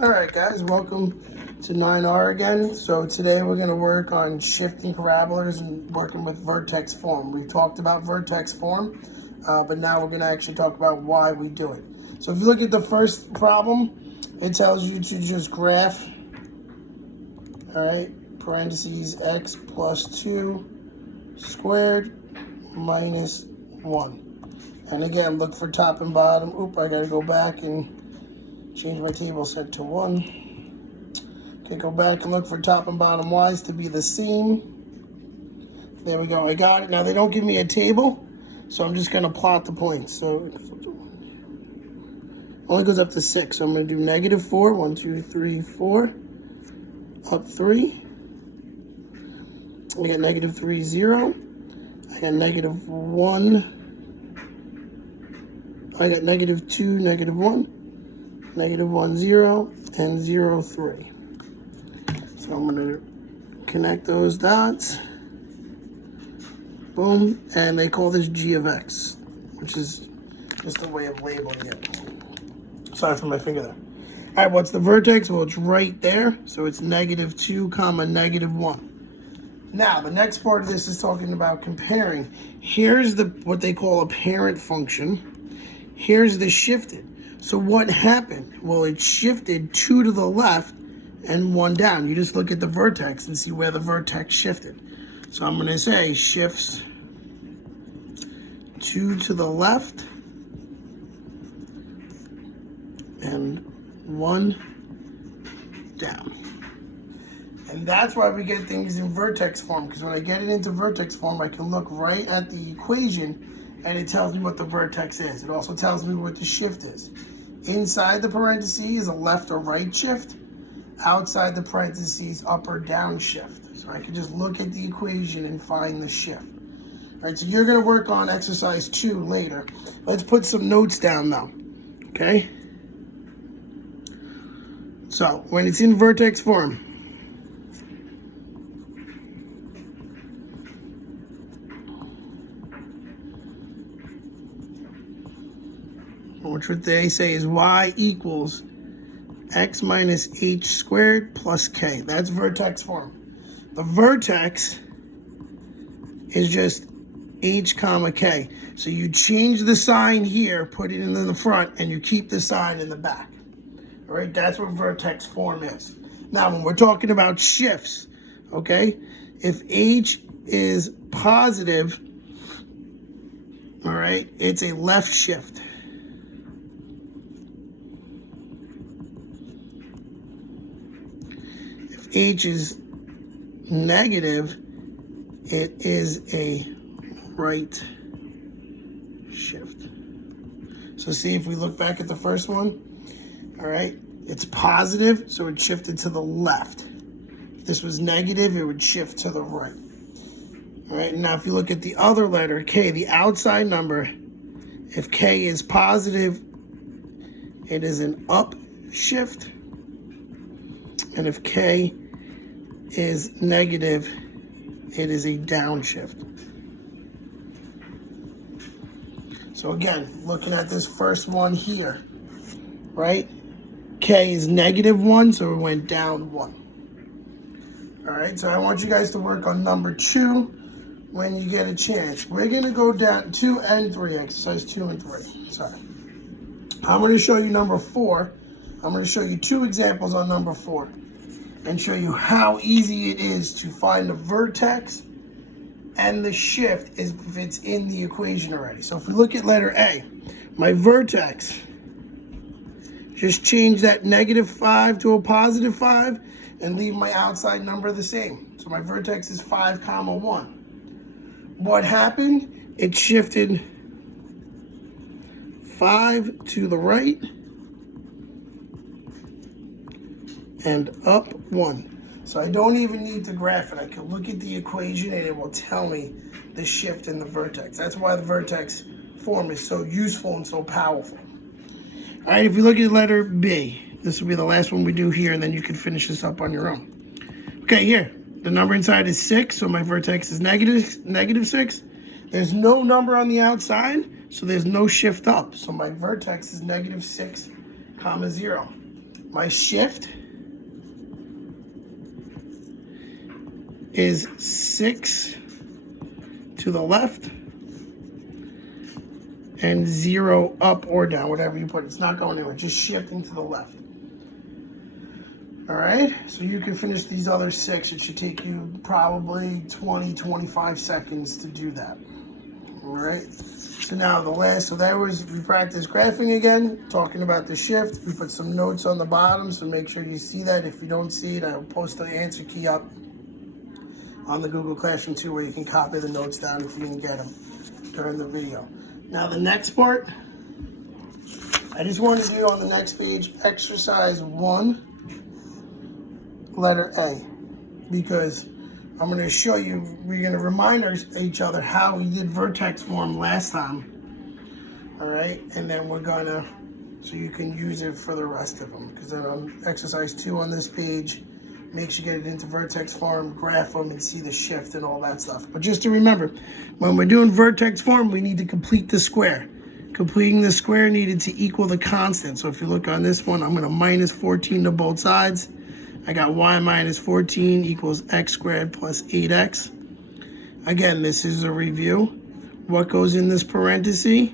Alright guys, welcome to 9R again. So today we're going to work on shifting parabolas and working with vertex form. We talked about vertex form, but now we're going to actually talk about why we do it. So if you look at the first problem, it tells you to just graph, alright, parentheses x plus 2 squared minus 1. And again, look for top and bottom. Oop, I got to go back and change my table set to 1. Okay, go back and look for top and bottom y's to be the same. There we go, I got it. Now they don't give me a table, so I'm just gonna plot the points. So it only goes up to 6, so I'm gonna do -4, 1, 2, 3, 4, up 3. I got -3, 0. I got -1. I got -2, -1. -1, 0, and 0, 3. So I'm going to connect those dots. Boom. And they call this g of x, which is just a way of labeling it. Sorry for my finger there. All right, what's the vertex? Well, it's right there. So it's -2, -1. Now, the next part of this is talking about comparing. Here's what they call a parent function. Here's the shifted. So what happened? Well, it shifted 2 to the left and 1 down. You just look at the vertex and see where the vertex shifted. So I'm going to say shifts 2 to the left and 1 down. And that's why we get things in vertex form, because when I get it into vertex form, I can look right at the equation and it tells me what the vertex is. It also tells me what the shift is. Inside the parentheses is a left or right shift. Outside the parentheses, up or down shift. So I can just look at the equation and find the shift. All right, so you're going to work on exercise 2 later. Let's put some notes down now, okay? So when it's in vertex form, which what they say is y equals x minus h squared plus k. That's vertex form. The vertex is just h comma k. So you change the sign here, put it in the front, and you keep the sign in the back. All right, that's what vertex form is. Now, when we're talking about shifts, okay, if h is positive, all right, it's a left shift. H is negative, it is a right shift. So see, if we look back at the first one, all right, it's positive, so it shifted to the left. If this was negative, it would shift to the right. All right, now if you look at the other letter, K, the outside number, if K is positive, it is an up shift. And if K is negative, it is a downshift. So again, looking at this first one here, right? K is -1, so it went down 1. All right, so I want you guys to work on number 2 when you get a chance. We're gonna go down 2 and 3, exercise 2 and 3, sorry. I'm gonna show you number 4. I'm gonna show you 2 examples on number 4. And show you how easy it is to find the vertex and the shift if it's in the equation already. So if we look at letter A, my vertex, just change that -5 to a +5 and leave my outside number the same. So my vertex is 5, 1. What happened? It shifted 5 to the right and up 1. So I don't even need to graph it. I can look at the equation and it will tell me the shift in the vertex. That's why the vertex form is so useful and so powerful. All right, if you look at letter B, this will be the last one we do here, and then you can finish this up on your own. Okay, here, the number inside is 6, so my vertex is -6. There's no number on the outside, so there's no shift up. So my vertex is -6, 0. My shift is 6 to the left and 0 up or down, whatever you put. It's not going anywhere, just shifting to the left. All right, so you can finish these other 6. It should take you probably 20, 25 seconds to do that. All right, so now the last, so that was, we practiced graphing again, talking about the shift. We put some notes on the bottom, so make sure you see that. If you don't see it, I'll post the answer key up on the Google Classroom too, where you can copy the notes down if you didn't get them during the video. Now the next part, I just want to do on the next page, exercise 1, letter A, because I'm going to show you, we're going to remind each other how we did vertex form last time. All right, and then we're going to, so you can use it for the rest of them, because then on exercise 2 on this page, make sure you get it into vertex form, graph them, and see the shift and all that stuff. But just to remember, when we're doing vertex form, we need to complete the square. Completing the square needed to equal the constant. So if you look on this one, I'm going to minus 14 to both sides. I got y minus 14 equals x squared plus 8x. Again, this is a review. What goes in this parenthesis?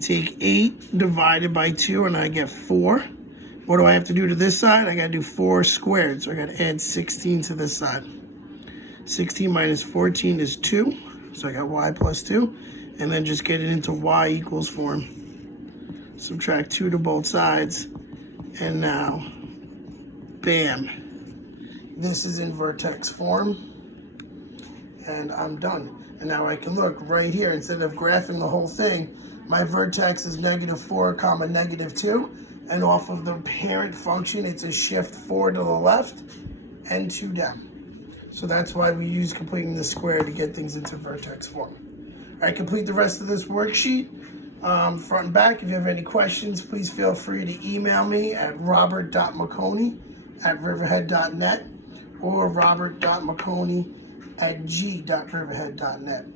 Take 8 divided by 2, and I get 4. What do I have to do to this side? I got to do 4 squared, so I got to add 16 to this side. 16 minus 14 is 2, so I got y plus 2, and then just get it into y equals form. Subtract 2 to both sides, and now, bam. This is in vertex form, and I'm done. And now I can look right here, instead of graphing the whole thing, my vertex is -4, comma, -2. And off of the parent function, it's a shift 4 to the left and 2 down. So that's why we use completing the square to get things into vertex form. All right, complete the rest of this worksheet, front and back. If you have any questions, please feel free to email me at robert.mcconi@riverhead.net or robert.mcconi@g.riverhead.net.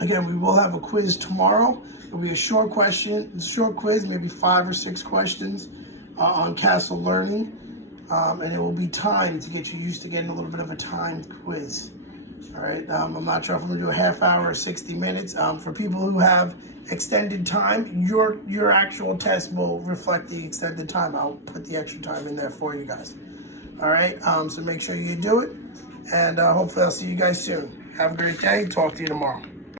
Again, we will have a quiz tomorrow. It'll be a short quiz, maybe 5 or 6 questions on Castle Learning, and it will be timed to get you used to getting a little bit of a timed quiz. All right, I'm not sure if I'm gonna do a half hour or 60 minutes. For people who have extended time, your actual test will reflect the extended time. I'll put the extra time in there for you guys. All right, so make sure you do it, and hopefully I'll see you guys soon. Have a great day. Talk to you tomorrow.